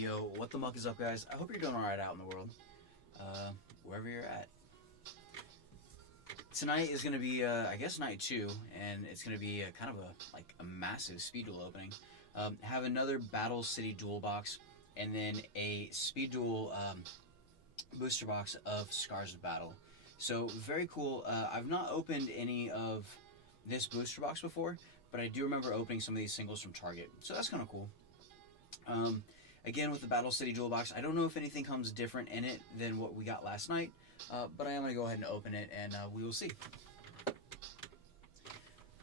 Yo, what the muck is up, guys? I hope you're doing alright out in the world, wherever you're at. Tonight is going to be, I guess, night 2, and it's going to be kind of a massive Speed Duel opening. Have another Battle City Duel box, and then a Speed Duel booster box of Scars of Battle. So, very cool. I've not opened any of this booster box before, but I do remember opening some of these singles from Target, so that's kind of cool. Again, with the Battle City Duel box, I don't know if anything comes different in it than what we got last night, but I am going to go ahead and open it, and we will see.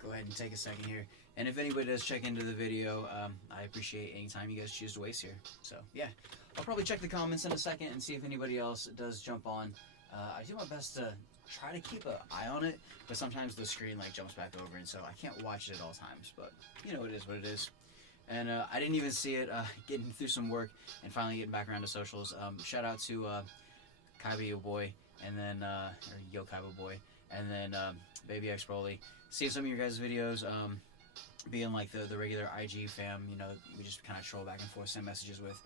Go ahead and take a second here. And if anybody does check into the video, I appreciate any time you guys choose to waste here. So, yeah. I'll probably check the comments in a second and see if anybody else does jump on. I do my best to try to keep an eye on it, but sometimes the screen jumps back over, and so I can't watch it at all times. But, you know, it is what it is. And I didn't even see it, getting through some work and finally getting back around to socials. Shout out to Kaiba Yo Boy, and then, or Yo Kaiba Boy, and then Baby X Broly. Seeing some of your guys' videos, being like the regular IG fam, you know, we just kind of troll back and forth, send messages with.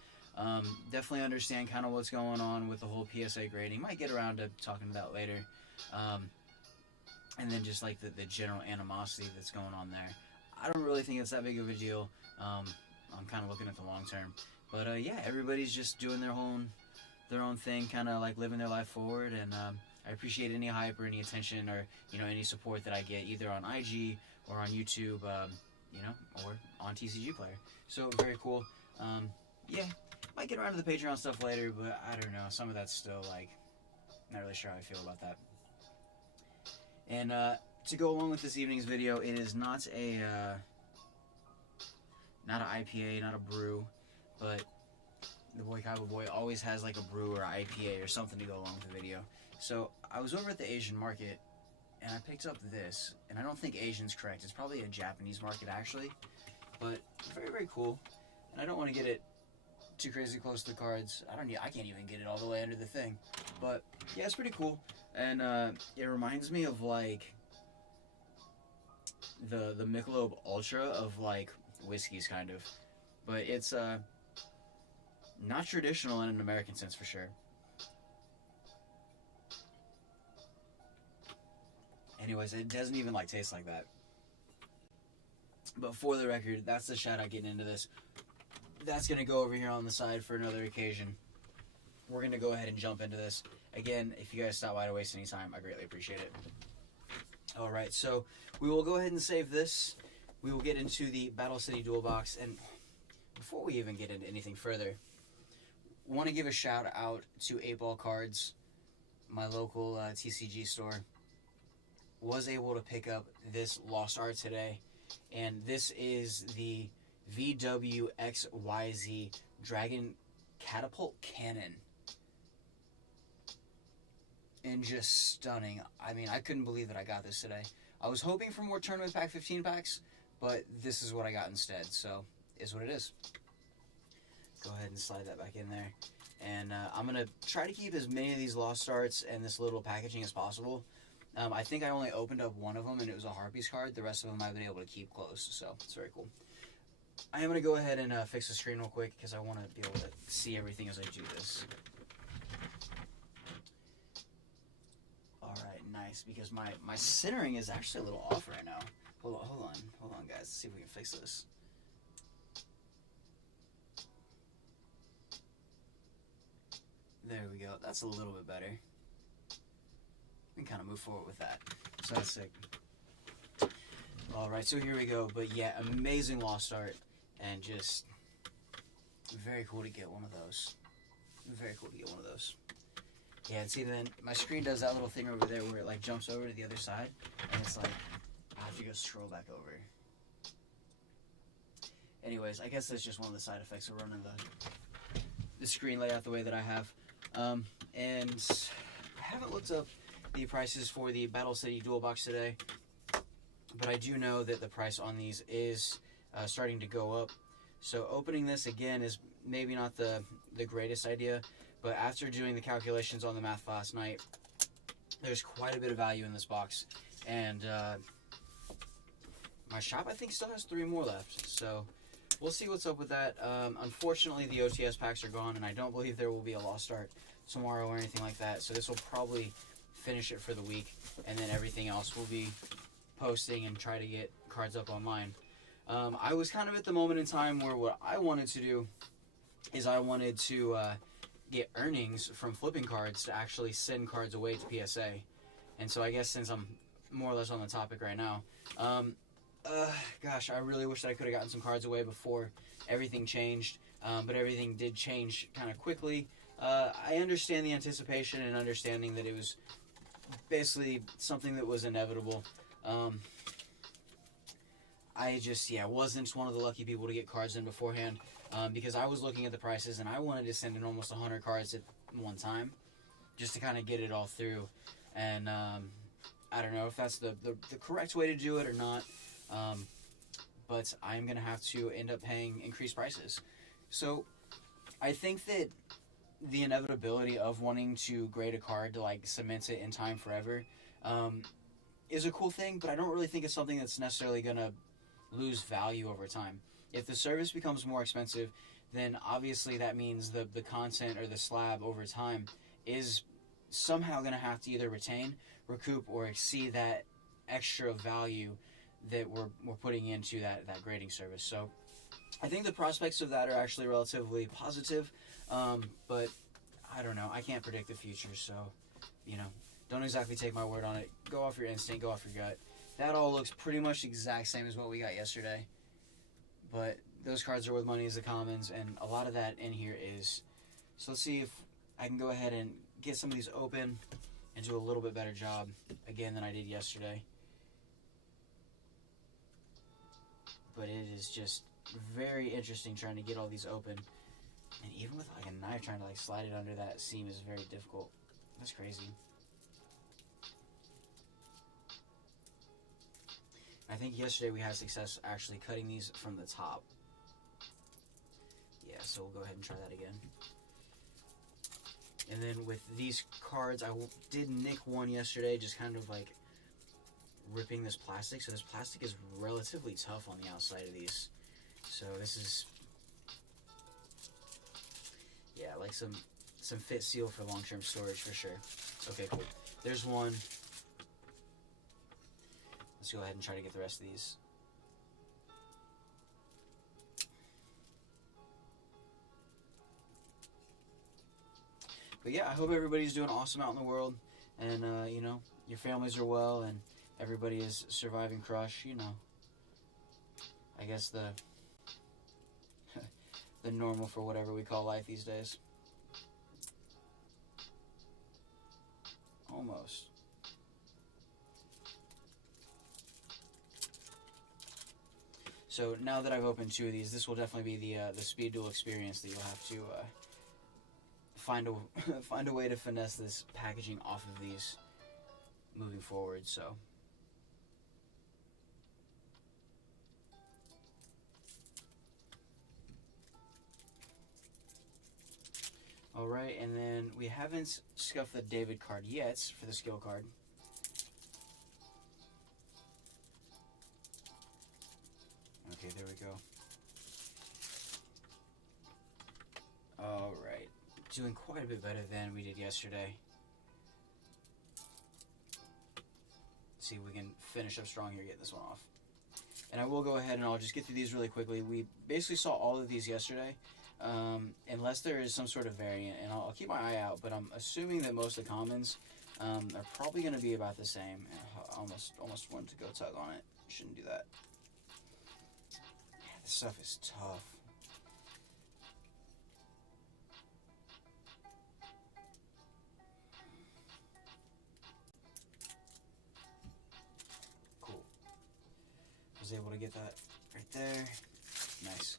Definitely understand kind of what's going on with the whole PSA grading. Might get around to talking to that later. And then just like the general animosity that's going on there. I don't really think it's that big of a deal. I'm kind of looking at the long term, but yeah, everybody's just doing their own thing, kind of like living their life forward. And I appreciate any hype or any attention or any support that I get either on IG or on YouTube, you know, or on TCG Player. So very cool. Yeah, might get around to the Patreon stuff later, but I don't know. Some of that's still not really sure how I feel about that. And to go along with this evening's video, it is not an IPA, not a brew, but the boy Kaiba Boy always has like a brew or IPA or something to go along with the video. So I was over at the Asian market, and I picked up this, and I don't think Asian's correct. It's probably a Japanese market actually, but very, very cool. And I don't want to get it too crazy close to the cards. I can't even get it all the way under the thing, but yeah, it's pretty cool. And it reminds me of like the Michelob Ultra of like whiskeys, kind of, but it's not traditional in an American sense for sure. Anyways, it doesn't even taste like that. But for the record, that's the shout out getting into this. That's gonna go over here on the side for another occasion. We're gonna go ahead and jump into this. Again, if you guys stop by to waste any time, I greatly appreciate it. Alright, so we will go ahead and save this. We will get into the Battle City Duel box, and before we even get into anything further, want to give a shout out to 8-Ball Cards, my local TCG store. Was able to pick up this Lost Art today, and this is the VWXYZ Dragon Catapult Cannon. And just stunning. I mean, I couldn't believe that I got this today. I was hoping for more Tournament Pack 15 packs, but this is what I got instead, so is what it is. Go ahead and slide that back in there. And I'm going to try to keep as many of these Lost Arts and this little packaging as possible. I think I only opened up one of them, and it was a Harpies card. The rest of them I've been able to keep close, so it's very cool. I am going to go ahead and fix the screen real quick because I want to be able to see everything as I do this. Alright, nice, because my centering is actually a little off right now. Hold on, guys. Let's see if we can fix this. There we go. That's a little bit better. We can kind of move forward with that. So that's sick. Alright, so here we go. But yeah, amazing Lost Art. And just very cool to get one of those. Very cool to get one of those. Yeah, and see, then my screen does that little thing over there where it jumps over to the other side, and it's I have to go scroll back over. Anyways, I guess that's just one of the side effects of running the screen layout the way that I have. And I haven't looked up the prices for the Battle City Duel box today, but I do know that the price on these is starting to go up. So opening this again is maybe not the greatest idea. But after doing the calculations on the math last night, there's quite a bit of value in this box. And my shop, I think, still has 3 more left. So we'll see what's up with that. Unfortunately, the OTS packs are gone, and I don't believe there will be a Lost Art tomorrow or anything like that. So this will probably finish it for the week, and then everything else will be posting and try to get cards up online. I was kind of at the moment in time where what I wanted to do is I wanted to get earnings from flipping cards to actually send cards away to PSA. And so I guess since I'm more or less on the topic right now, gosh, I really wish that I could have gotten some cards away before everything changed, but everything did change kind of quickly. I understand the anticipation and understanding that it was basically something that was inevitable. I just, wasn't one of the lucky people to get cards in beforehand, because I was looking at the prices and I wanted to send in almost 100 cards at one time just to kind of get it all through. And I don't know if that's the correct way to do it or not, but I'm going to have to end up paying increased prices. So I think that the inevitability of wanting to grade a card to like cement it in time forever is a cool thing, but I don't really think it's something that's necessarily going to lose value over time. If the service becomes more expensive, then obviously that means the content or the slab over time is somehow going to have to either retain, recoup, or exceed that extra value that we're putting into that grading service. So I think the prospects of that are actually relatively positive, but I don't know. I can't predict the future, so, don't exactly take my word on it. Go off your instinct, go off your gut. That all looks pretty much the exact same as what we got yesterday, but those cards are worth money as the commons, and a lot of that in here is. So let's see if I can go ahead and get some of these open and do a little bit better job again than I did yesterday. But it is just very interesting trying to get all these open, and even with like a knife trying to like slide it under that seam is very difficult. That's crazy. I think yesterday we had success actually cutting these from the top. Yeah, so we'll go ahead and try that again. And then with these cards, I did nick one yesterday, just kind of like ripping this plastic. So this plastic is relatively tough on the outside of these. So this is, like some fit seal for long-term storage for sure. Okay, cool. There's one. Let's go ahead and try to get the rest of these. But yeah, I hope everybody's doing awesome out in the world, and your families are well, and everybody is surviving crush. I guess the the normal for whatever we call life these days. Almost. So now that I've opened two of these, this will definitely be the Speed Duel experience that you'll have to find a way to finesse this packaging off of these moving forward. So. Alright, and then we haven't scuffed the David card yet for the skill card. Okay, there we go. Alright, doing quite a bit better than we did yesterday. Let's see if we can finish up strong here, get this one off. And I will go ahead and I'll just get through these really quickly. We basically saw all of these yesterday. Unless there is some sort of variant, and I'll keep my eye out, but I'm assuming that most of the commons are probably going to be about the same. Almost wanted to go tug on it. Shouldn't do that. Yeah, this stuff is tough. Cool. Was able to get that right there. Nice.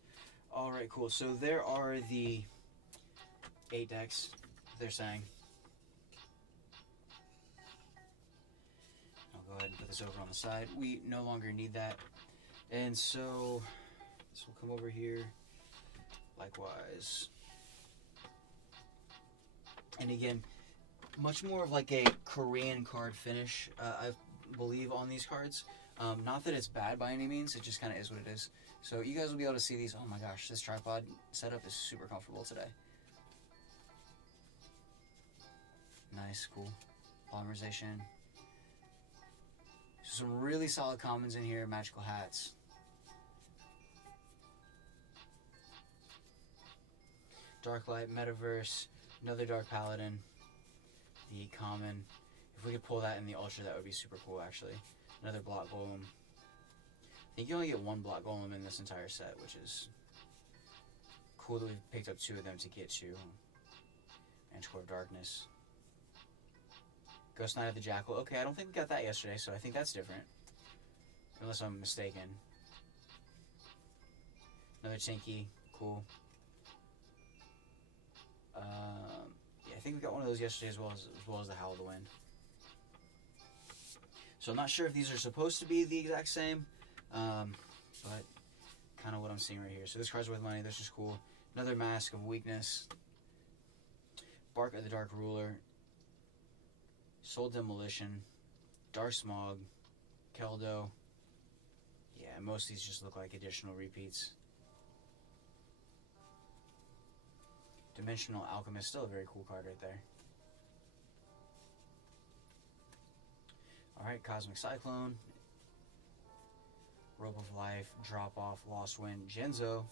Alright, cool. So there are the 8 decks, they're saying. I'll go ahead and put this over on the side. We no longer need that. And so this will come over here likewise. And again, much more of like a Korean card finish, I believe, on these cards. Not that it's bad by any means, it just kind of is what it is. So you guys will be able to see these. Oh my gosh, this tripod setup is super comfortable today. Nice, cool. Polymerization. Some really solid commons in here, magical hats. Dark Light, Metaverse, another Dark Paladin, the common. If we could pull that in the Ultra, that would be super cool, actually. Another Block Golem. I think you only get one Block Golem in this entire set, which is cool that we've picked up 2 of them to get to. Manticore of Darkness. Ghost Knight of the Jackal. Okay, I don't think we got that yesterday, so I think that's different. Unless I'm mistaken. Another Tinky. Cool. Yeah, I think we got one of those yesterday as well as the Howl of the Wind. So I'm not sure if these are supposed to be the exact same, but kind of what I'm seeing right here. So this card's worth money. That's just cool. Another Mask of Weakness. Bark of the Dark Ruler. Soul Demolition. Dark Smog. Keldo. Yeah, most of these just look like additional repeats. Dimensional Alchemist, still a very cool card right there. Alright, Cosmic Cyclone. Rope of Life, Drop Off, Lost Wind, Genzo.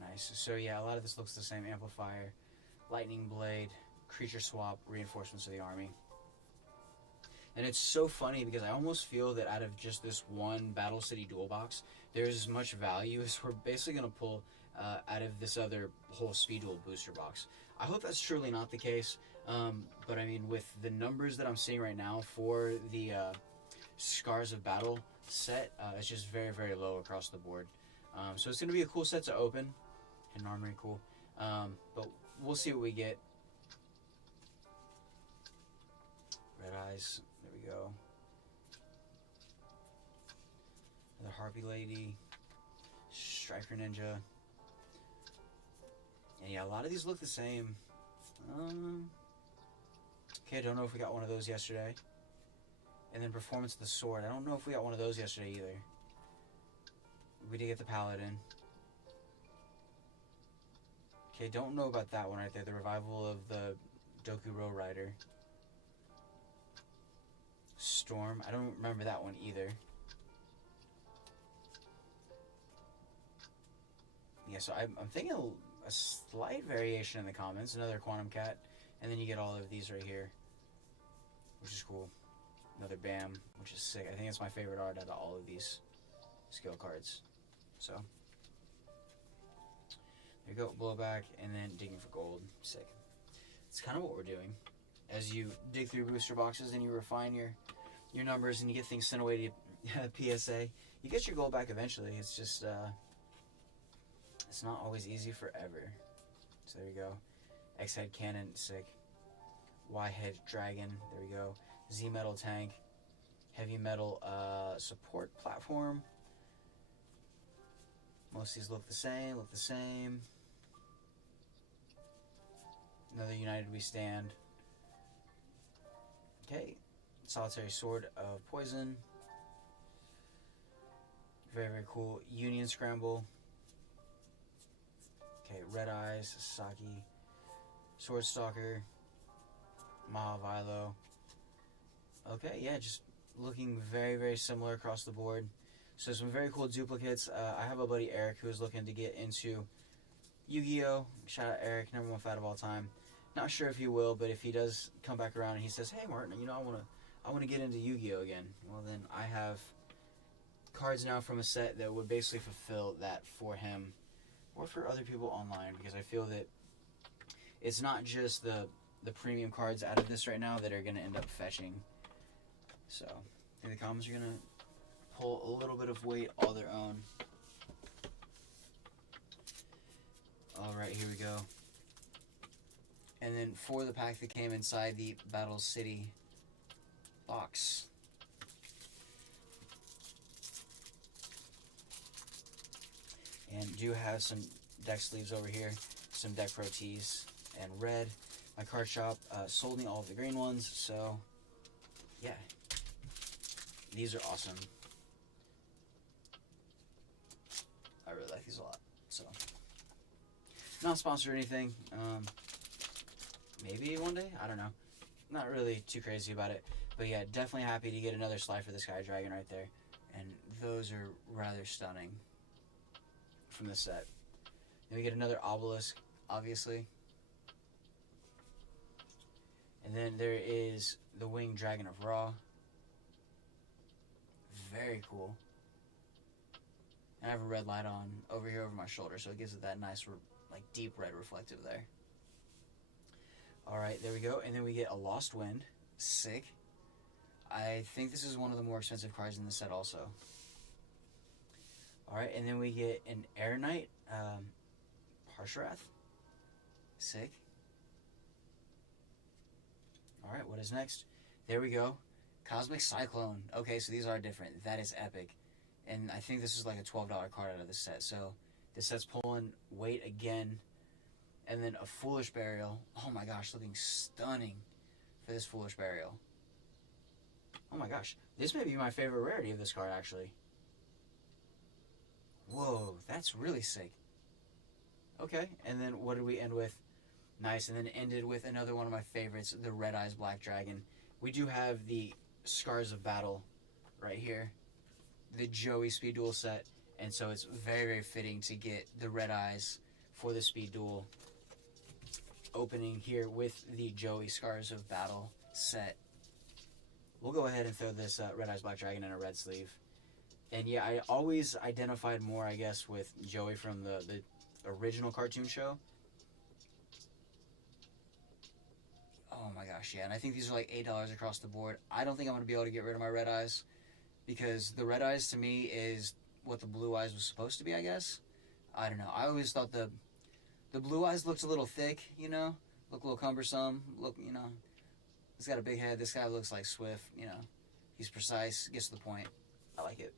Nice. So yeah, a lot of this looks the same. Amplifier, Lightning Blade, Creature Swap, Reinforcements of the Army. And it's so funny because I almost feel that out of just this one Battle City Duel box, there's as much value as we're basically going to pull out of this other whole Speed Duel booster box. I hope that's truly not the case, but I mean, with the numbers that I'm seeing right now for the Scars of Battle set, it's just very, very low across the board. So it's going to be a cool set to open. Hidden Armory, cool. But we'll see what we get. Red Eyes. There we go. Another Harpy Lady. Striker Ninja. And yeah, a lot of these look the same. Okay, I don't know if we got one of those yesterday. And then Performance of the Sword. I don't know if we got one of those yesterday either. We did get the Paladin. Okay, don't know about that one right there. The Revival of the Dokuuro Rider. Storm. I don't remember that one either. Yeah, so I'm thinking a slight variation in the comments. Another Quantum Cat. And then you get all of these right here, which is cool. Another Bam, which is sick. I think it's my favorite art out of all of these skill cards. So, there you go. Blowback, and then Digging for Gold. Sick. It's kind of what we're doing. As you dig through booster boxes and you refine your numbers and you get things sent away to PSA, you get your gold back eventually. It's just, it's not always easy forever. So there you go. X-Head Cannon, sick. Y-Head Dragon, there we go. Z-Metal Tank. Heavy Metal Support Platform. Most of these look the same, Another United We Stand. Okay. Solitary Sword of Poison. Very, very cool. Union Scramble. Okay, Red Eyes, Sasaki. Sword Stalker. Mahavilo. Okay, yeah, just looking very, very similar across the board. So some very cool duplicates. I have a buddy, Eric, who is looking to get into Yu-Gi-Oh! Shout out Eric, #1 fan of all time. Not sure if he will, but if he does come back around and he says, "Hey Martin, you know, I wanna get into Yu-Gi-Oh! Again," well then I have cards now from a set that would basically fulfill that for him or for other people online, because I feel that it's not just the premium cards out of this right now that are gonna end up fetching. So I think the comments are gonna pull a little bit of weight all their own. Alright, here we go. And then for the pack that came inside the Battle City box. And do have some deck sleeves over here, some deck pro tees, and red. My card shop sold me all of the green ones, so yeah, these are awesome. I really like these a lot. So, not sponsored or anything. Maybe one day, I don't know. Not really too crazy about it, but yeah, definitely happy to get another slide for the Sky Dragon right there, and those are rather stunning from the set. Then we get another obelisk, obviously, and then there is the Winged Dragon of Ra. Very cool. And I have a red light on over here over my shoulder, so it gives it that nice, like, deep red reflective there. Alright, there we go. And then we get a Lost Wind. Sick. I think this is one of the more expensive cards in the set also. Alright, and then we get an Air Knight, Parsharath. Sick. Alright, what is next? There we go. Cosmic Cyclone. Okay, so these are different. That is epic. And I think this is like a $12 card out of the set. So this set's pulling weight again. And then a Foolish Burial. Oh my gosh, looking stunning for this Foolish Burial. Oh my gosh. This may be my favorite rarity of this card, actually. Whoa, that's really sick. Okay, and then what did we end with? Nice, and then ended with another one of my favorites, the Red Eyes Black Dragon. We do have the Scars of Battle right here. The Joey Speed Duel set, and so it's very, very fitting to get the Red Eyes for the Speed Duel opening here with the Joey Scars of Battle set. We'll go ahead and throw this Red Eyes Black Dragon in a red sleeve. And yeah, I always identified more, I guess, with Joey from the original cartoon show. Oh my gosh, yeah, and I think these are like $8 across the board. I don't think I'm going to be able to get rid of my Red Eyes, because the Red Eyes to me is what the Blue Eyes was supposed to be, I guess. I don't know. I always thought the Blue Eyes looked a little thick, you know? Look a little cumbersome. Look, you know, he's got a big head. This guy looks like Swift, you know. He's precise, gets to the point. I like it.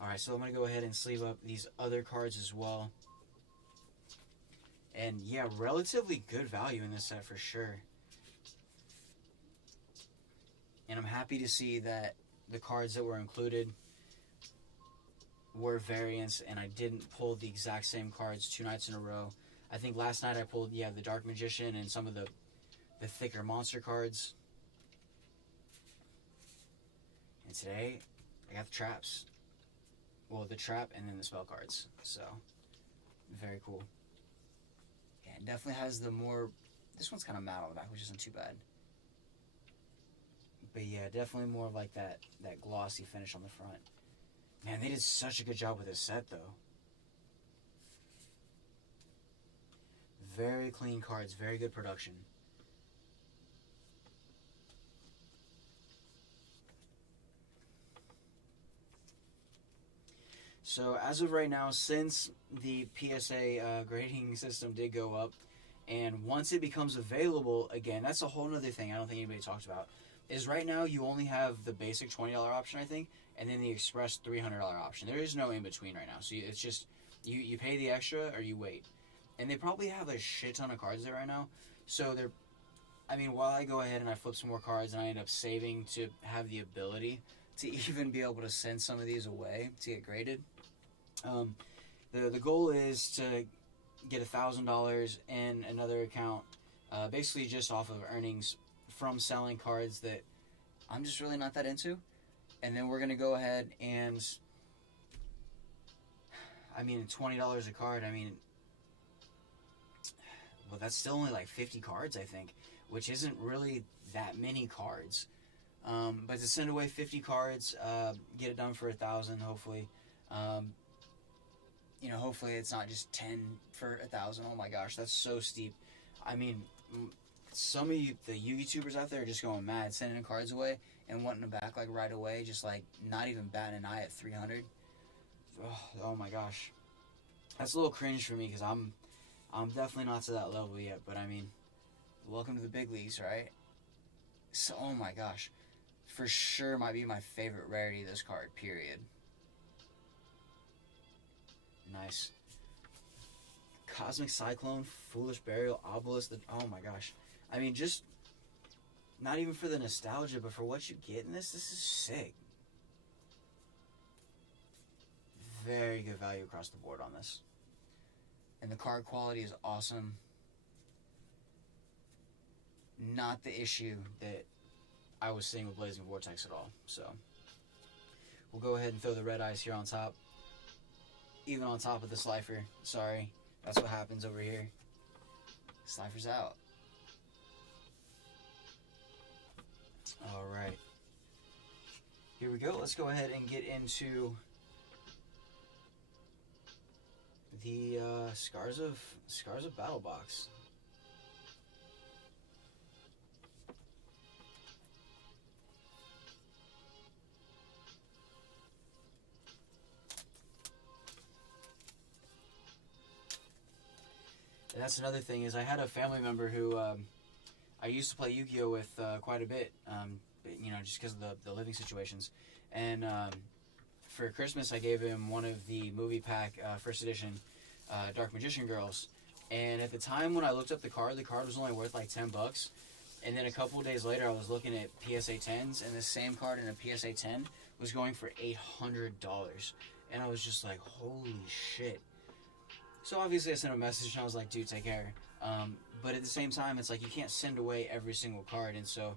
Alright, so I'm going to go ahead and sleeve up these other cards as well. And yeah, relatively good value in this set for sure. And I'm happy to see that the cards that were included were variants, and I didn't pull the exact same cards 2 nights in a row. I think last night I pulled, yeah, the Dark Magician and some of the thicker monster cards. And today, I got the traps. Well, the trap and then the spell cards. So, very cool. Yeah, it definitely has the more... This one's kind of matte on the back, which isn't too bad. But yeah, definitely more of like that glossy finish on the front. Man, they did such a good job with this set, though. Very clean cards, very good production. So as of right now, since the PSA grading system did go up, and once it becomes available again, that's a whole other thing I don't think anybody talks about, is right now you only have the basic $20 option, I think, and then the express $300 option. There is no in between right now. So it's just, you pay the extra or you wait. And they probably have a shit ton of cards there right now. So they're, I mean, while I go ahead and I flip some more cards and I end up saving to have the ability to even be able to send some of these away to get graded, the goal is to get $1,000 in another account, basically just off of earnings from selling cards that I'm just really not that into. And then we're going to go ahead and, I mean, $20 a card, I mean, well, that's still only like 50 cards, I think, which isn't really that many cards. But to send away 50 cards, get it done for $1,000, hopefully. You know, hopefully it's not just 10 for $1,000. Oh my gosh, that's so steep. I mean, some of you, the YouTubers out there, are just going mad, sending cards away and wanting them back like right away, just like not even batting an eye at 300. Oh my gosh, that's a little cringe for me because I'm definitely not to that level yet. But I mean, welcome to the big leagues, right? So, oh my gosh, for sure might be my favorite rarity of this card. Period. Nice. Cosmic Cyclone, Foolish Burial, Obelisk. Oh my gosh. I mean, just not even for the nostalgia, but for what you get in this is sick. Very good value across the board on this. And the card quality is awesome. Not the issue that I was seeing with Blazing Vortex at all. So we'll go ahead and throw the red eyes here on top. Even on top of the Slifer. Sorry, that's what happens over here. Slifer's out. Alright. Here we go. Let's go ahead and get into the Scars of Battle box. And that's another thing, is I had a family member who I used to play Yu-Gi-Oh with quite a bit, you know, just because of the living situations. And for Christmas, I gave him one of the movie pack first edition Dark Magician Girls. And at the time when I looked up the card was only worth like $10. And then a couple of days later, I was looking at PSA 10s, and the same card in a PSA 10 was going for $800. And I was just like, holy shit. So obviously I sent a message and I was like, dude, take care. But at the same time, it's like you can't send away every single card. And so,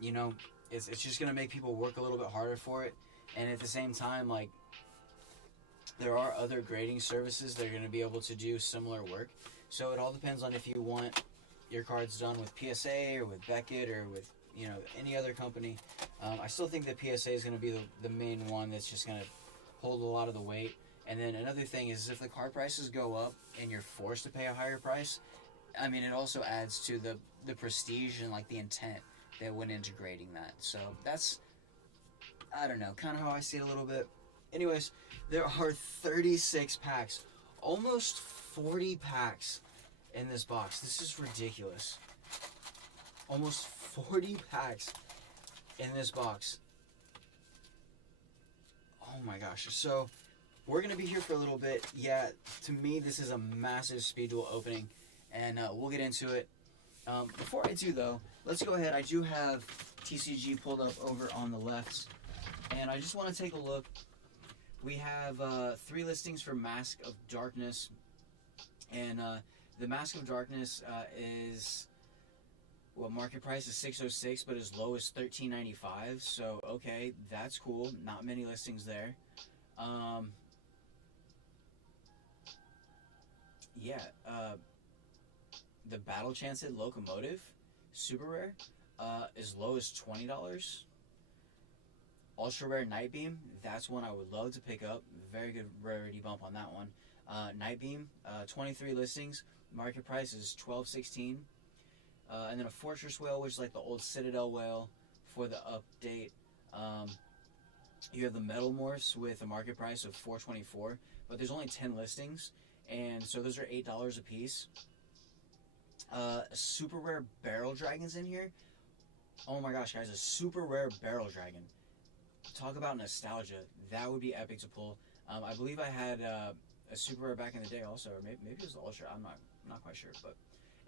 you know, it's just going to make people work a little bit harder for it. And at the same time, like, there are other grading services that are going to be able to do similar work. So it all depends on if you want your cards done with PSA or with Beckett or with, you know, any other company. I still think that PSA is going to be the main one that's just going to hold a lot of the weight. And then another thing is, if the card prices go up and you're forced to pay a higher price, I mean, it also adds to the prestige and, like, the intent that went into grading that. So that's, I don't know, kind of how I see it a little bit. Anyways, there are 36 packs, almost 40 packs in this box. This is ridiculous. Almost 40 packs in this box. Oh my gosh. So we're going to be here for a little bit. Yeah, to me, this is a massive Speed Duel opening, and we'll get into it. Before I do, though, let's go ahead. I do have TCG pulled up over on the left, and I just want to take a look. We have 3 listings for Mask of Darkness, and the Mask of Darkness is, well, market price is $606, but as low as $13.95, so okay, that's cool. Not many listings there. Yeah, the Battle Chanced Locomotive, super rare, as low as $20. Ultra rare Night Beam, that's one I would love to pick up. Very good rarity bump on that one. Night Beam, 23 listings, market price is $12.16. And then a Fortress Whale, which is like the old Citadel Whale for the update. You have the Metal Morphs with a market price of $4.24, but there's only 10 listings, and so those are $8 a piece. Super rare Barrel Dragons in here. Oh my gosh, guys, a super rare Barrel Dragon. Talk about nostalgia. That would be epic to pull. I believe I had a super rare back in the day also, or maybe it was the Ultra. I'm not quite sure, but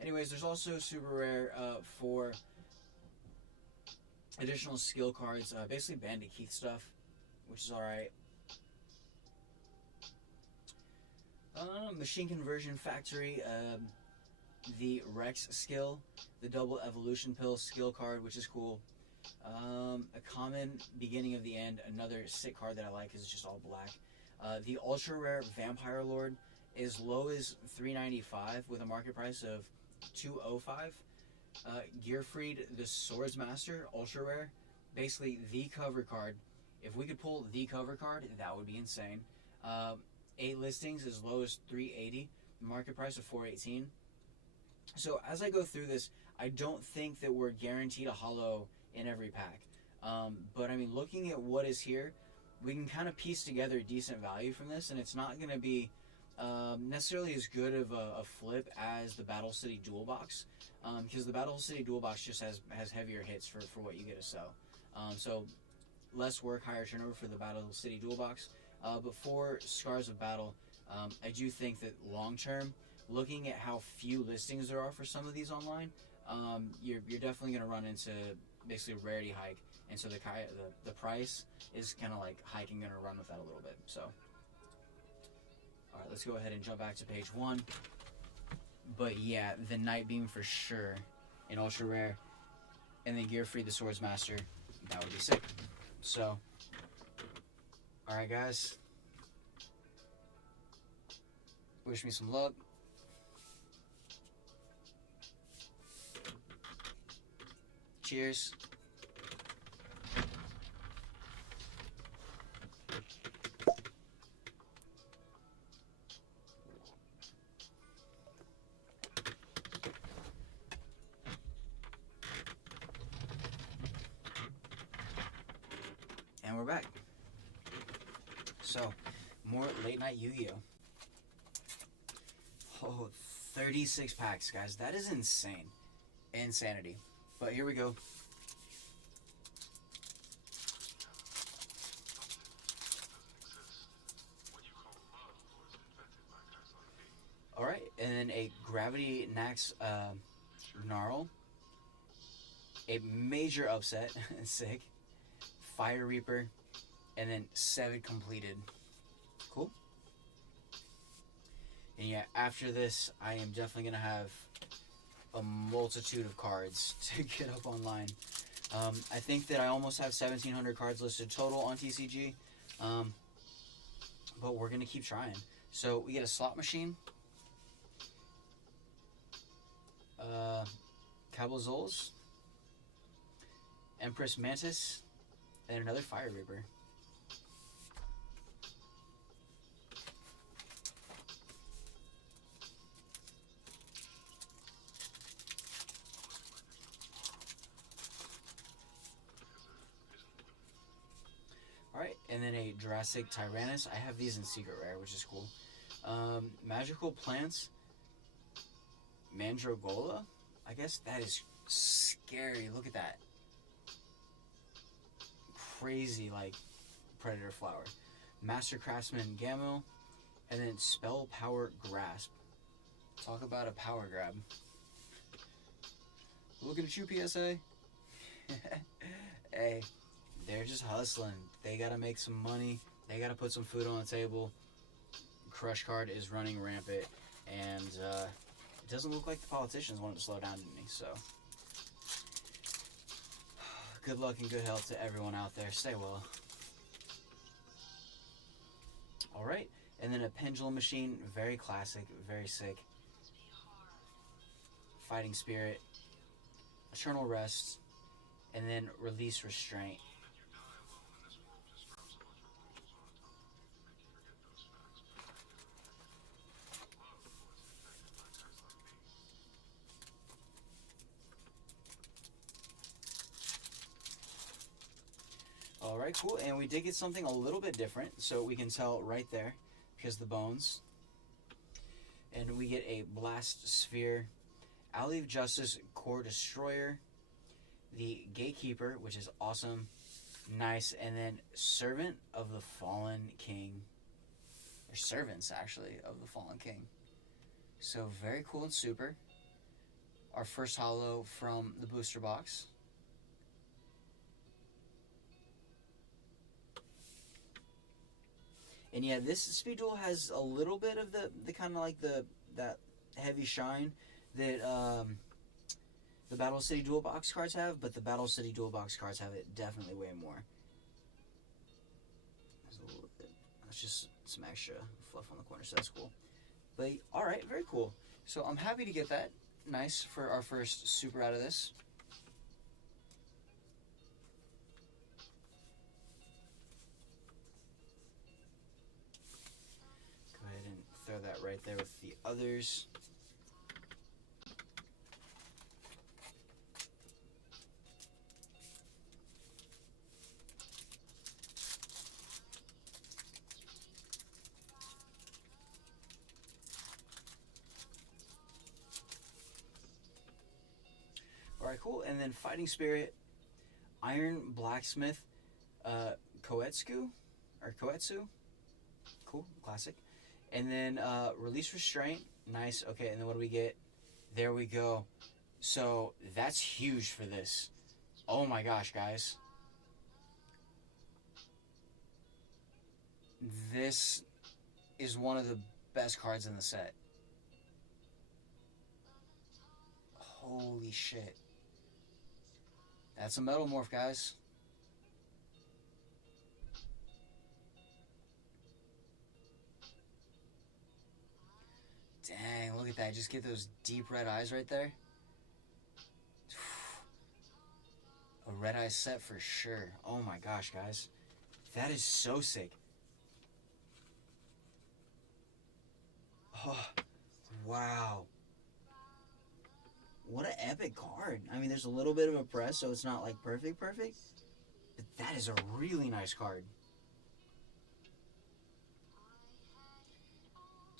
anyways, there's also super rare for additional skill cards, basically Bandit Keith stuff, which is alright. Machine Conversion Factory, the Rex skill, the Double Evolution Pill skill card, which is cool. A common Beginning of the End, another sick card that I like, is just all black. The ultra rare Vampire Lord is low as $3.95 with a market price of $2.05. Gearfried the Swordsmaster, ultra rare, basically the cover card. If we could pull the cover card, that would be insane. 8 listings, as low as $3.80, market price of $4.18. So as I go through this, I don't think that we're guaranteed a holo in every pack. But I mean, looking at what is here, we can kind of piece together decent value from this, and it's not going to be necessarily as good of a flip as the Battle City Duel Box, because the Battle City Duel Box just has heavier hits for what you get to sell. So less work, higher turnover for the Battle City Duel Box. But for Scars of Battle, I do think that long term, looking at how few listings there are for some of these online, you're definitely gonna run into basically a rarity hike, and so the price is kind of like hiking gonna run with that a little bit. So, all right, let's go ahead and jump back to page 1. But yeah, the Night Beam for sure, in ultra rare, and then Gear Free the Swords Master, that would be sick. So, all right, guys, wish me some luck. Cheers. And we're back. So, more late night Yu-Gi-Oh! Oh, 36 packs, guys. That is insane. Insanity. But here we go. Alright, and then a Gravity Nax Gnarl. A major upset. Sick. Fire Reaper. And then 7 completed. Cool. And yeah, after this, I am definitely going to have a multitude of cards to get up online. I think that I almost have 1,700 cards listed total on TCG. But we're going to keep trying. So we get a slot machine. Cabal-Zols. Empress Mantis. And another Fire Reaper. Alright, and then a Jurassic Tyrannus. I have these in Secret Rare, which is cool. Magical Plants. Mandragola? I guess that is scary. Look at that. Crazy, like, Predator Flower. Master Craftsman Gamel. And then Spell Power Grasp. Talk about a power grab. Looking at you, PSA. Hey, they're just hustling. They gotta make some money. They gotta put some food on the table. Crush Card is running rampant, and it doesn't look like the politicians want to slow down any. So, good luck and good health to everyone out there. Stay well. All right, and then a Pendulum Machine, very classic, very sick. Fighting Spirit, Eternal Rest, and then Release Restraint. Alright, cool, and we did get something a little bit different, so we can tell right there, because the bones. And we get a Blast Sphere, Alley of Justice, Core Destroyer, the Gatekeeper, which is awesome, nice, and then Servant of the Fallen King, or Servants, actually, of the Fallen King. So, very cool and super. Our first holo from the booster box. And yeah, this Speed Duel has a little bit of the kind of like that heavy shine that the Battle City Duel Box cards have, but the Battle City Duel Box cards have it definitely way more. There's a little bit. That's just some extra fluff on the corner, so that's cool. But alright, very cool. So I'm happy to get that. Nice for our first super out of this. Throw that right there with the others. Alright, cool. And then Fighting Spirit, Iron Blacksmith, Koetsu. Cool, classic. And then Release Restraint, nice. Okay, and then what do we get? There we go. So that's huge for this. Oh my gosh, guys. This is one of the best cards in the set. Holy shit. That's a Metal Morph, guys. Dang, look at that. Just get those deep red eyes right there. A red eye set for sure. Oh my gosh, guys. That is so sick. Oh, wow. What an epic card. I mean, there's a little bit of a press, so it's not like perfect, but that is a really nice card.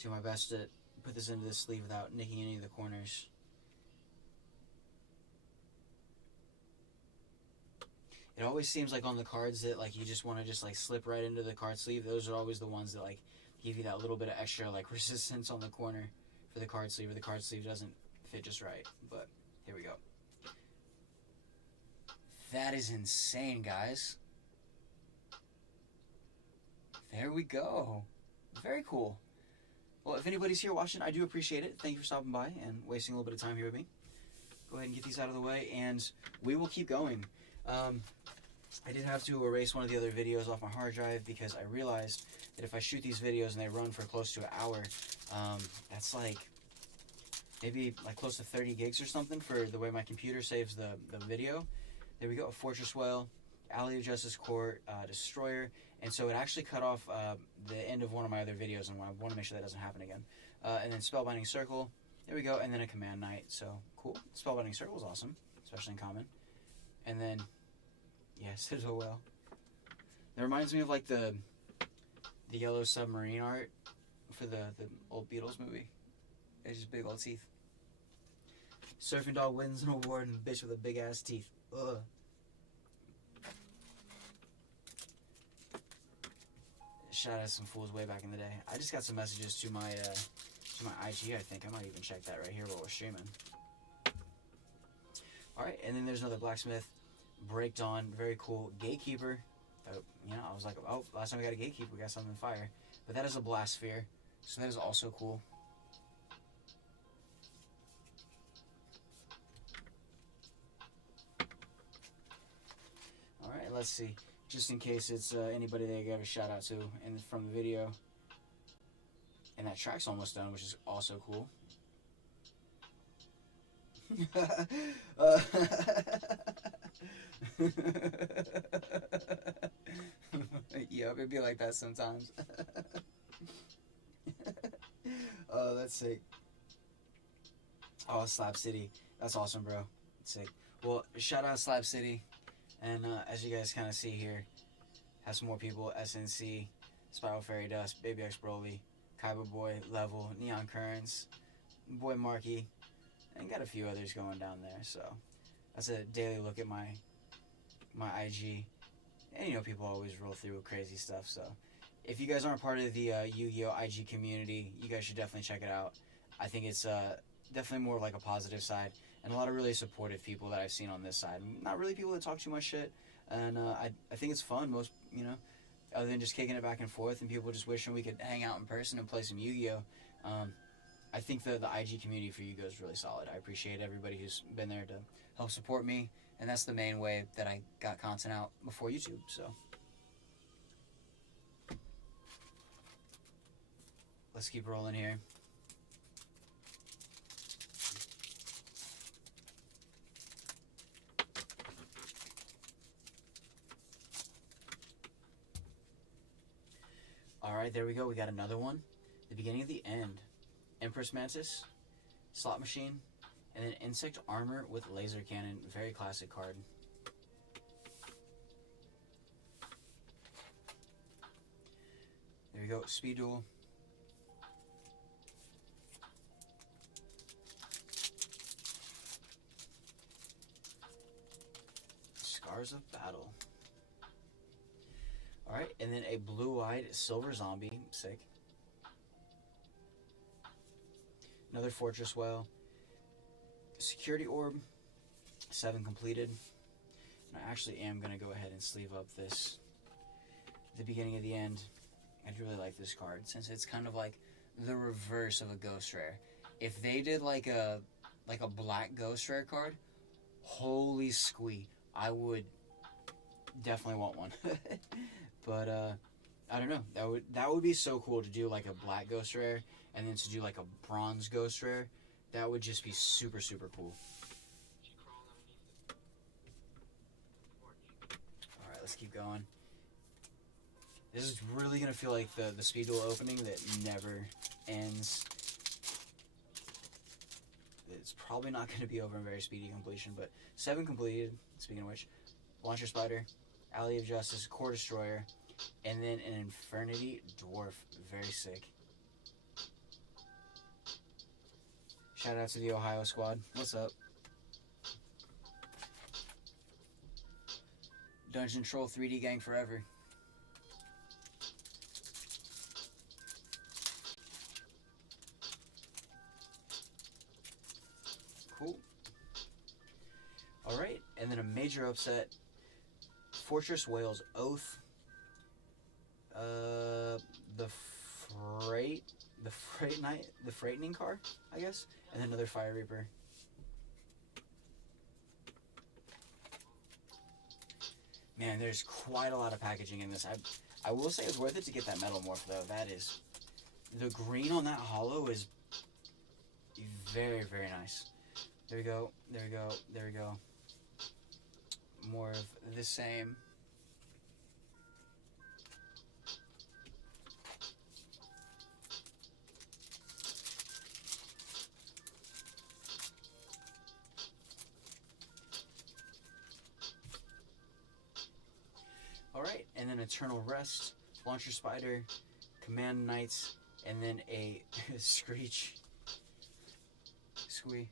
Do my best to put this into the sleeve without nicking any of the corners. It always seems like on the cards that like you just want to just like slip right into the card sleeve. Those are always the ones that like give you that little bit of extra like resistance on the corner for the card sleeve, or the card sleeve doesn't fit just right. But here we go. That is insane, guys. There we go. Very cool. Well, if anybody's here watching, I do appreciate it. Thank you for stopping by and wasting a little bit of time here with me. Go ahead and get these out of the way, and we will keep going. I did have to erase one of the other videos off my hard drive because I realized that if I shoot these videos and they run for close to an hour, that's like maybe like close to 30 gigs or something for the way my computer saves the video. There we go, a Fortress Whale, Alley of Justice Court, Destroyer, and so it actually cut off the end of one of my other videos, and I want to make sure that doesn't happen again. And then Spellbinding Circle, there we go, and then a Command Knight, so cool. Spellbinding Circle is awesome, especially in common. And then, yeah, Citadel Whale. That reminds me of like the Yellow Submarine art for the old Beatles movie. It's just big old teeth. Surfing Dog wins an award and bitch with a big ass teeth. Ugh. Shout out some fools way back in the day. I just got some messages to my IG. I think I might even check that right here while we're streaming. All right, and then there's another Blacksmith, Breakdawn, very cool. Gatekeeper. You know, I was like, oh, last time we got a Gatekeeper, we got something fire. But that is a Blast Sphere, so that is also cool. All right, let's see. Just in case it's anybody that I got a shout out to from the video. And that track's almost done, which is also cool. Yep, it'd be like that sometimes. Oh, that's sick. Oh, Slab City. That's awesome, bro. That's sick. Well, shout out Slab City. And as you guys kind of see here, have some more people. SNC, Spiral Fairy Dust, Baby X Broly, Kyber Boy, Level, Neon Currents, Boy Marky, and got a few others going down there. So that's a daily look at my IG. And you know, people always roll through crazy stuff. So if you guys aren't part of the Yu-Gi-Oh! IG community, you guys should definitely check it out. I think it's definitely more like a positive side, and a lot of really supportive people that I've seen on this side. Not really people that talk too much shit, and I think it's fun. Most, you know, other than just kicking it back and forth and people just wishing we could hang out in person and play some Yu-Gi-Oh! I think the IG community for Yu-Gi-Oh! Is really solid. I appreciate everybody who's been there to help support me, and that's the main way that I got content out before YouTube, so. Let's keep rolling here. Alright, there we go. We got another one. The beginning of the end. Empress Mantis, Slot Machine, and then Insect Armor with Laser Cannon. Very classic card. There we go. Speed Duel. Scars of Battle. Alright, and then a blue-eyed Silver Zombie. Sick. Another Fortress Whale. Security Orb, 7 completed. And I actually am going to go ahead and sleeve up this, the beginning of the end. I really like this card, since it's kind of like the reverse of a Ghost Rare. If they did like a black Ghost Rare card, holy squee, I would definitely want one. But I don't know, that would be so cool to do like a black Ghost Rare and then to do like a bronze Ghost Rare. That would just be super, super cool. Alright, let's keep going. This is really going to feel like the Speed Duel opening that never ends. It's probably not going to be over in very speedy completion, but 7 completed, speaking of which. Launcher Spider, Alley of Justice, Core Destroyer, and then an Infernity Dwarf. Very sick. Shout out to the Ohio squad. What's up? Dungeon Troll 3D gang forever. Cool. Alright, and then a major upset. Fortress Whales Oath. The Frightening car, I guess. And then another Fire Reaper. Man, there's quite a lot of packaging in this. I will say it's worth it to get that Metal Morph, though. That is... The green on that holo is very, very nice. There we go, there we go, there we go. More of the same. Alright, and then Eternal Rest, Launcher Spider, Command Knights, and then a Screech. Squee.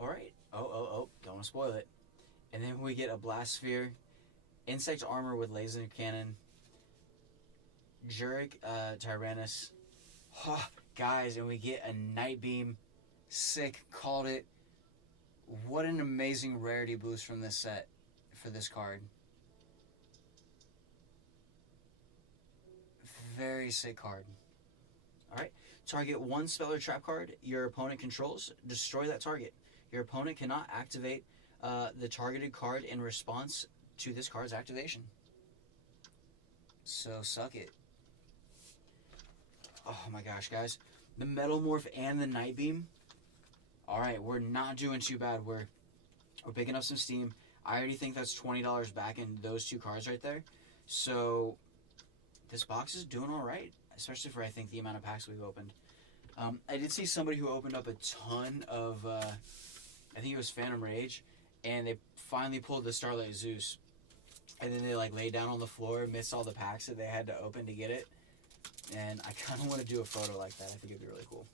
Alright. Oh, don't want to spoil it. And then we get a Blast Sphere, Insect Armor with Laser Cannon, Jurek, Tyrannus. Oh, guys, and we get a Night Beam. Sick. Called it. What an amazing rarity boost from this set for this card. Very sick card. Alright. Target 1 spell or trap card your opponent controls. Destroy that target. Your opponent cannot activate the targeted card in response to this card's activation. So suck it. Oh my gosh, guys. The Metal Morph and the Night Beam. Alright, we're not doing too bad. We're picking up some steam. I already think that's $20 back in those 2 cards right there. So this box is doing alright. Especially for, I think, the amount of packs we've opened. I did see somebody who opened up a ton of, I think it was Phantom Rage. And they finally pulled the Starlight Zeus. And then they like laid down on the floor, missed all the packs that they had to open to get it. And I kind of want to do a photo like that. I think it'd be really cool.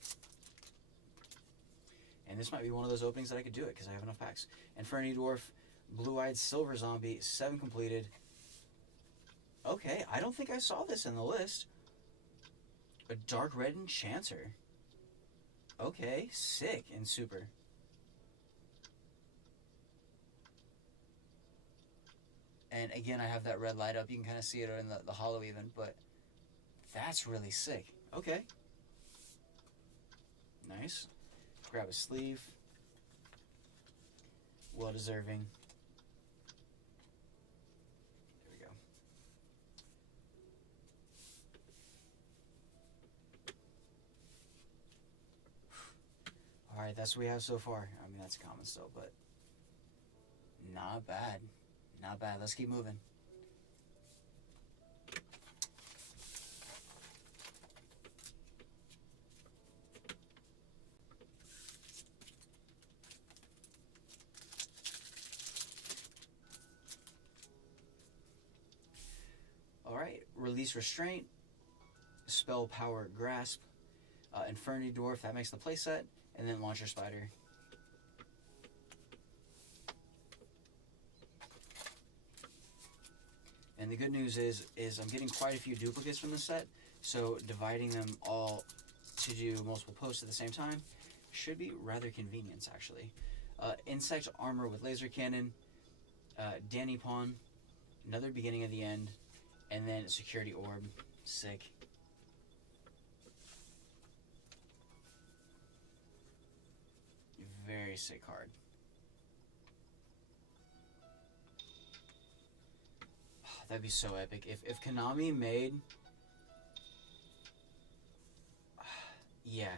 And this might be one of those openings that I could do it because I have enough packs. Infernity Dwarf, Blue-Eyed Silver Zombie, 7 completed. Okay, I don't think I saw this in the list. A Dark Red Enchanter. Okay, sick and super. And again, I have that red light up. You can kind of see it in the holo even, but that's really sick. Okay. Nice. Grab a sleeve. Well deserving. There we go. Alright, that's what we have so far. I mean, that's common still, but not bad. Not bad. Let's keep moving. Alright, Release Restraint, Spell Power Grasp, Infernity Dwarf, that makes the playset, and then Launcher Spider. And the good news is I'm getting quite a few duplicates from the set, so dividing them all to do multiple posts at the same time should be rather convenient, actually. Insect armor with laser cannon, Danny Pawn, another beginning of the end, and then security orb. Sick. Very sick card. Oh, that'd be so epic. If Konami made... yeah.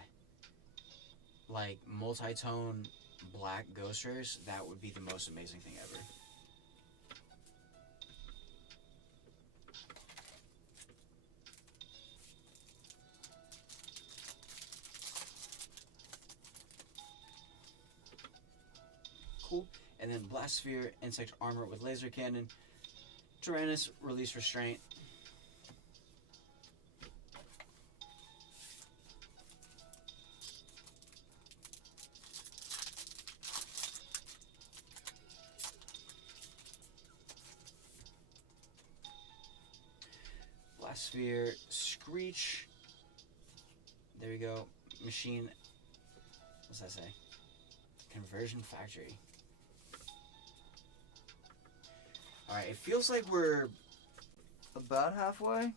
Like, multi-tone black Ghost Rares, that would be the most amazing thing ever. Cool. And then Blast Sphere, Insect Armor with Laser Cannon, Tyrannus, Release Restraint. Blast Sphere, Screech. There we go. Machine. What's that say? Conversion Factory. Alright, it feels like we're about halfway.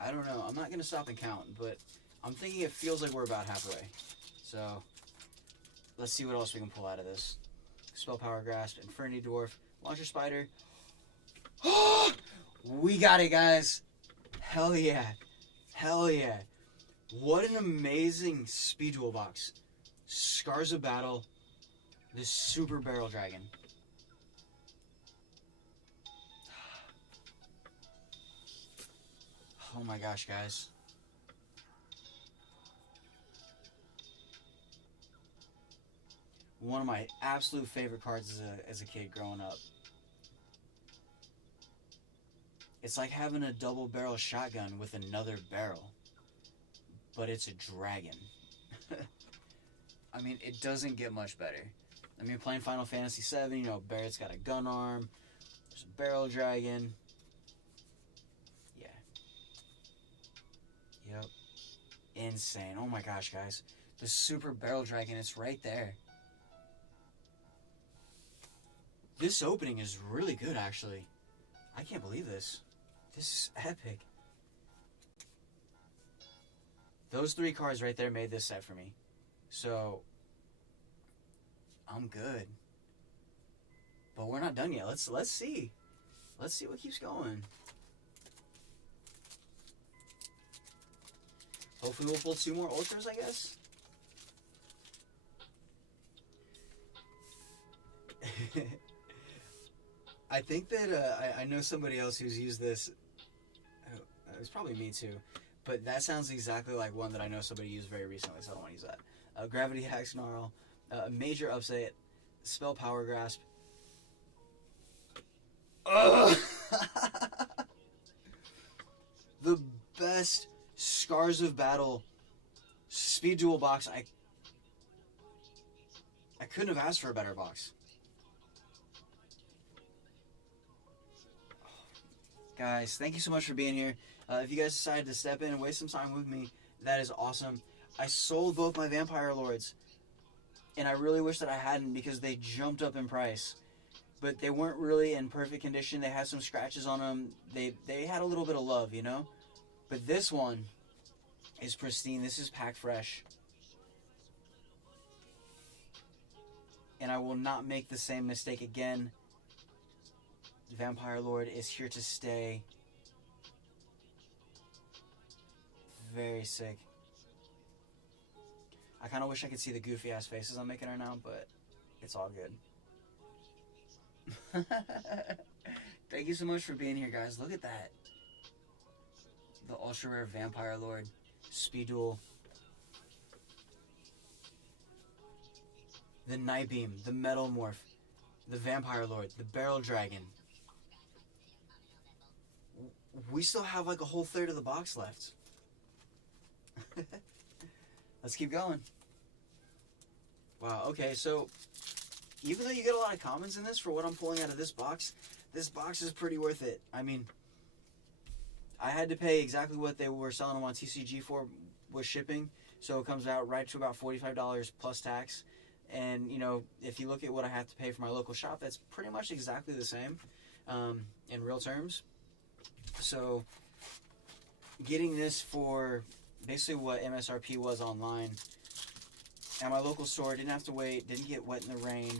I don't know. I'm not going to stop and count, but I'm thinking it feels like we're about halfway. So, let's see what else we can pull out of this. Spell Power Grasp, Infinity Dwarf, Launcher Spider. We got it, guys. Hell yeah. Hell yeah. What an amazing Speed Duel box. Scars of Battle, the Super Barrel Dragon. Oh my gosh, guys. One of my absolute favorite cards as a kid growing up. It's like having a double barrel shotgun with another barrel. But it's a dragon. I mean, it doesn't get much better. I mean, playing Final Fantasy VII, you know, Barrett's got a gun arm. There's a barrel dragon. Yeah. Yep. Insane. Oh my gosh, guys. The Super Barrel Dragon, it's right there. This opening is really good, actually. I can't believe this. This is epic. Those three cards right there made this set for me. So, I'm good. But we're not done yet. Let's see. Let's see what keeps going. Hopefully we'll pull 2 more Ultras, I guess. I think that I know somebody else who's used this. It's probably me too. But that sounds exactly like one that I know somebody used very recently, so I don't want to use that. Gravity Hack Snarl, Major Upset, Spell Power Grasp. The best Scars of Battle Speed Duel box. I couldn't have asked for a better box. Guys, thank you so much for being here. If you guys decided to step in and waste some time with me, that is awesome. I sold both my Vampire Lords, and I really wish that I hadn't because they jumped up in price. But they weren't really in perfect condition. They had some scratches on them. They had a little bit of love, you know? But this one is pristine. This is pack fresh. And I will not make the same mistake again. Vampire Lord is here to stay. Very sick. I kind of wish I could see the goofy ass faces I'm making right now, but it's all good. Thank you so much for being here, guys. Look at that. The Ultra Rare Vampire Lord, Speed Duel, the Night Beam, the Metal Morph, the Vampire Lord, the Barrel Dragon. We still have like a whole third of the box left. Let's keep going. Wow, okay, so even though you get a lot of commons in this for what I'm pulling out of this box is pretty worth it. I mean, I had to pay exactly what they were selling them on TCG for with shipping, so it comes out right to about $45 plus tax. And, you know, if you look at what I have to pay for my local shop, that's pretty much exactly the same in real terms. So getting this for basically what MSRP was online at my local store, didn't have to wait, didn't get wet in the rain,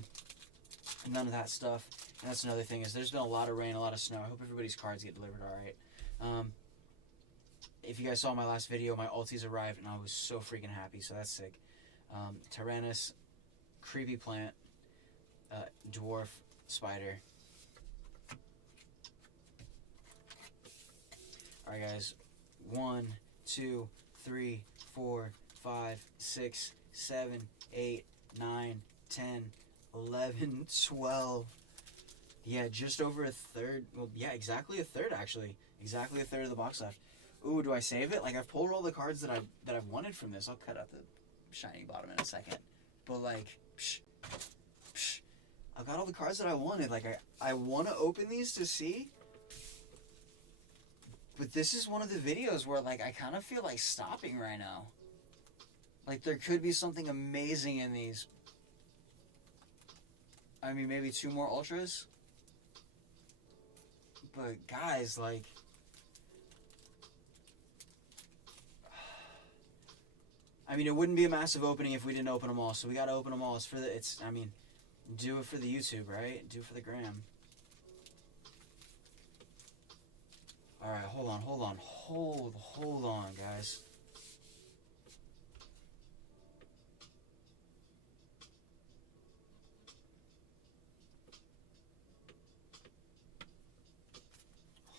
none of that stuff. And that's another thing, is there's been a lot of rain, a lot of snow. I hope everybody's cards get delivered all right. If you guys saw my last video, my ultis arrived, and I was so freaking happy, so that's sick. Tyrannus, Creepy Plant, Dwarf, Spider. Alright guys, 1, 2, 3, 4, 5, 6, 7, 8, 9, 10, 11, 12. Yeah, just over a third. Well, yeah, exactly a third actually. Exactly a third of the box left. Ooh, do I save it? Like, I've pulled all the cards that I've wanted from this. I'll cut out the shiny bottom in a second. But like, I've got all the cards that I wanted. Like, I want to open these to see. But this is one of the videos where, like, I kind of feel like stopping right now. Like, there could be something amazing in these. I mean, maybe 2 more Ultras. But, guys, like... I mean, it wouldn't be a massive opening if we didn't open them all. So we got to open them all. It's for the... I mean, do it for the YouTube, right? Do it for the gram. Alright, hold on. Hold on, guys.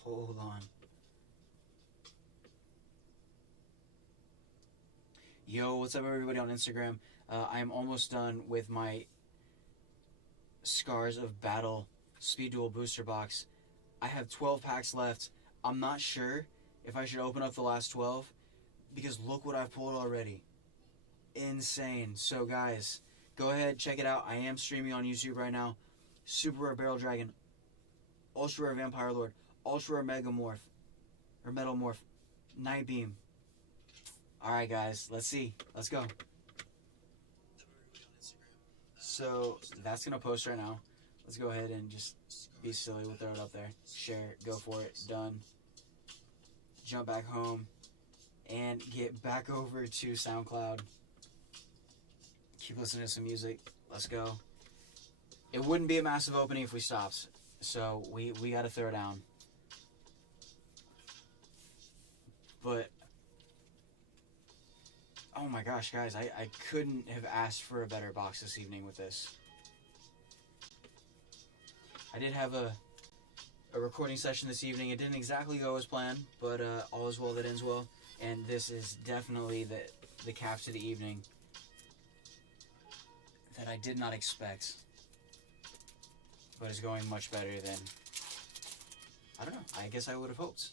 Hold on. Yo, what's up everybody on Instagram? I am almost done with my Scars of Battle Speed Duel booster box. I have 12 packs left. I'm not sure if I should open up the last 12 because look what I've pulled already. Insane. So guys, go ahead, check it out. I am streaming on YouTube right now. Super Rare Barrel Dragon, Ultra Rare Vampire Lord, Ultra Rare Megamorph, or Metal Morph, Night Beam. Alright guys, let's see. Let's go. So, that's going to post right now. Let's go ahead and just be silly. We'll throw it up there. Share. Go for it. Done. Jump back home. And get back over to SoundCloud. Keep listening to some music. Let's go. It wouldn't be a massive opening if we stopped. So, we got to throw down. But... oh my gosh, guys, I couldn't have asked for a better box this evening with this. I did have a recording session this evening. It didn't exactly go as planned, but all is well that ends well. And this is definitely the cap to the evening that I did not expect. But is going much better than, I don't know, I guess I would have hoped.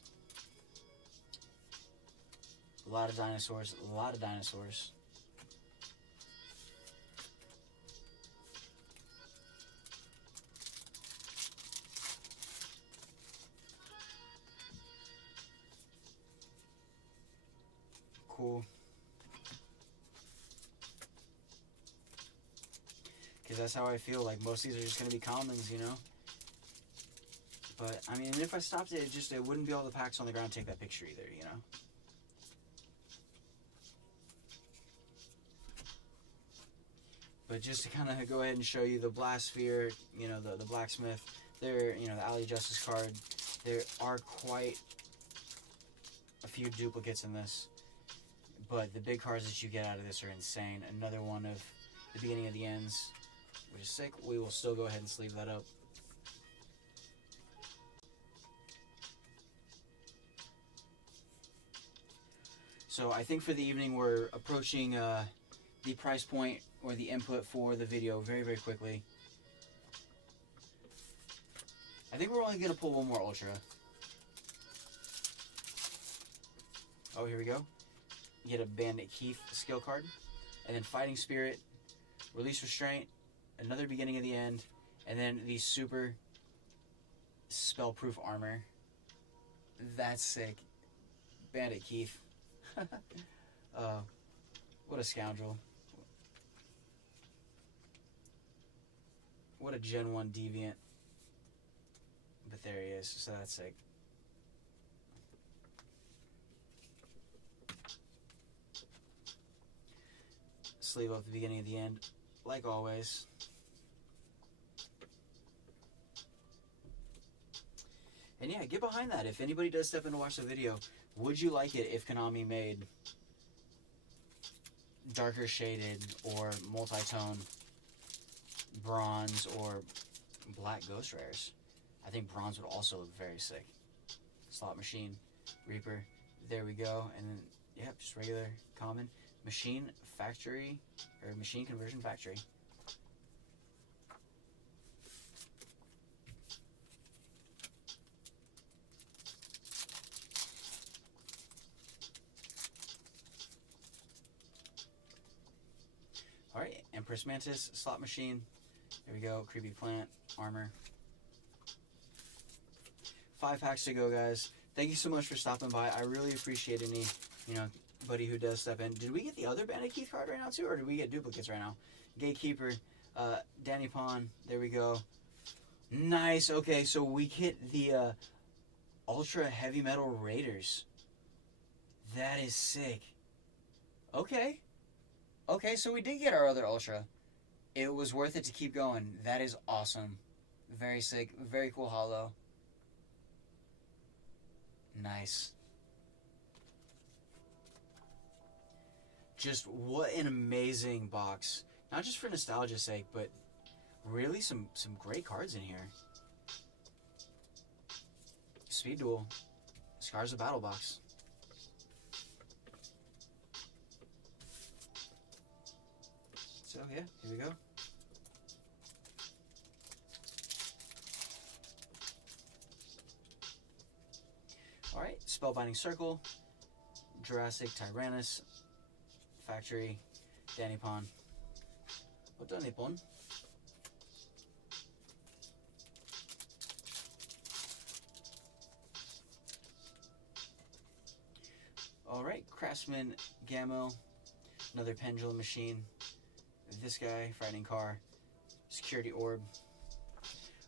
A lot of dinosaurs, a lot of dinosaurs. Cool. Because that's how I feel, like most of these are just going to be commons, you know? But, I mean, if I stopped it, it wouldn't be all the packs on the ground to take that picture either, you know? But just to kind of go ahead and show you the Blast Sphere, you know, the Blacksmith, there, you know, the Alley Justice card, there are quite a few duplicates in this. But the big cards that you get out of this are insane. Another one of the beginning of the ends, which is sick. We will still go ahead and sleeve that up. So I think for the evening we're approaching the price point or the input for the video very, very quickly. I think we're only going to pull one more Ultra. Oh, here we go. Get a Bandit Keith skill card. And then Fighting Spirit, Release Restraint, another beginning of the end, and then the super spell-proof armor. That's sick. Bandit Keith. What a scoundrel. What a Gen 1 deviant. But there he is, so that's sick. Sleeve up the beginning of the end, like always. And yeah, get behind that. If anybody does step in to watch the video, would you like it if Konami made darker shaded or multi-tone bronze or black ghost rares? I think bronze would also look very sick. Slot machine, Reaper, there we go. And then, yep, just regular common. Machine factory, or machine conversion factory. Alright, Empress Mantis, slot machine. There we go, creepy plant, armor. 5 packs to go, guys. Thank you so much for stopping by. I really appreciate any, buddy who does step in. Did we get the other Bandit Keith card right now too, or did we get duplicates right now? Gatekeeper, Danny Pond, there we go. Nice, okay, so we get the Ultra Heavy Metal Raiders. That is sick. Okay. Okay, so we did get our other Ultra. It was worth it to keep going. That is awesome. Very sick, very cool holo. Nice. Just what an amazing box. Not just for nostalgia's sake, but really some great cards in here. Speed Duel. Scars of Battle box. So yeah, here we go. Alright, Spellbinding Circle, Jurassic Tyrannus, Factory, Danny Pond. What Danny Pond? Alright, Craftsman Gammo, another Pendulum Machine, this guy, Frightening Car, Security Orb.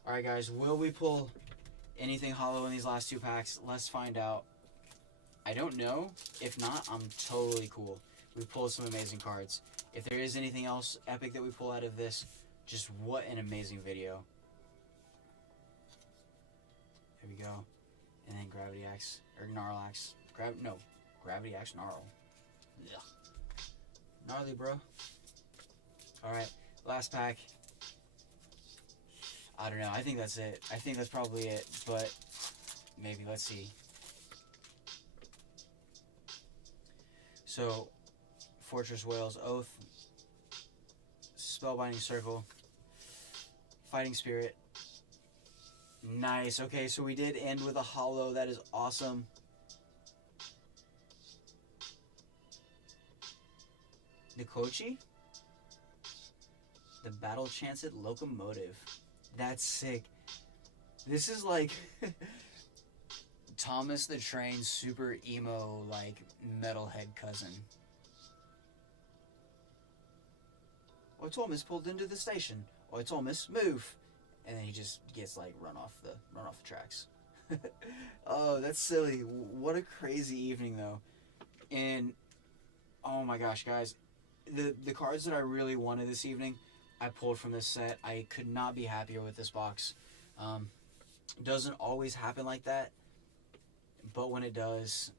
Alright guys, will we pull anything hollow in these last 2 packs? Let's find out. I don't know. If not, I'm totally cool. We pulled some amazing cards. If there is anything else epic that we pull out of this, just what an amazing video. There we go. And then Gravity Axe, or Gnarl Axe. Gravity Axe Gnarl. Ugh. Gnarly, bro. Alright, last pack. I don't know. I think that's it. I think that's probably it, but maybe. Let's see. So, Fortress Whale's Oath, Spellbinding Circle, Fighting Spirit. Nice. Okay, so we did end with a holo. That is awesome. Nikochi? The Battle Chanced Locomotive. That's sick. This is like Thomas the Train's super emo, like, metalhead cousin. Oi Thomas pulled into the station. Oi Thomas, move. And then he just gets like run off the tracks. Oh, that's silly. What a crazy evening though. And oh my gosh, guys, the cards that I really wanted this evening, I pulled from this set. I could not be happier with this box. Doesn't always happen like that, but when it does,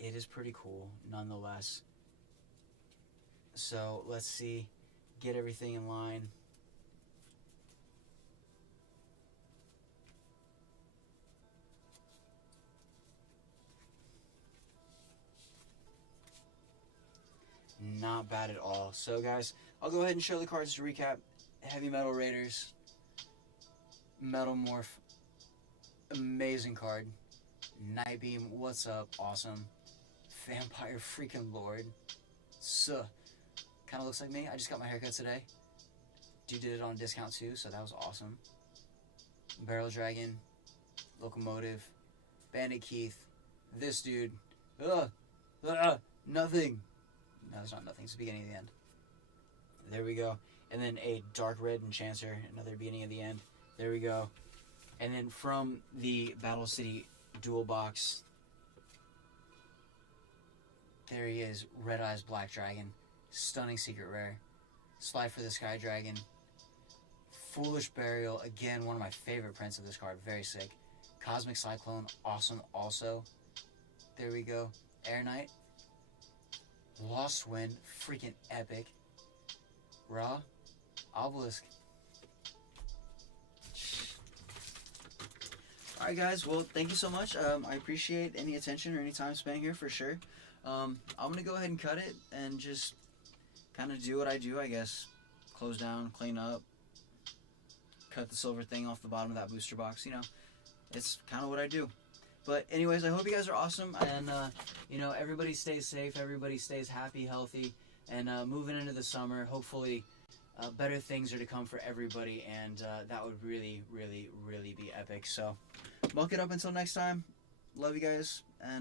it is pretty cool nonetheless. So let's see, get everything in line. Not bad at all. So guys, I'll go ahead and show the cards to recap. Heavy Metal Raiders, Metal Morph, amazing card. Nightbeam, what's up, awesome. Vampire freaking Lord, kind of looks like me. I just got my haircut today. Dude did it on discount too, so that was awesome. Barrel Dragon, Locomotive, Bandit Keith, this dude, nothing. No, it's not nothing, it's the beginning of the end. There we go. And then a Dark Red Enchanter, another beginning of the end. There we go. And then from the Battle City Duel Box, there he is, Red Eyes Black Dragon, stunning secret rare. Slide for the Sky Dragon, Foolish Burial, again, one of my favorite prints of this card, very sick. Cosmic Cyclone, awesome also. There we go. Air Knight, Lost Wind, freaking epic. Ra, Obelisk. Alright guys, well thank you so much. I appreciate any attention or any time spent here for sure. I'm going to go ahead and cut it and just kind of do what I do, I guess. Close down, clean up, cut the silver thing off the bottom of that booster box, you know. It's kind of what I do. But anyways, I hope you guys are awesome, and you know, everybody stays safe, everybody stays happy, healthy, and moving into the summer, hopefully better things are to come for everybody, and that would really, really, really be epic. So, bulk it up until next time. Love you guys, and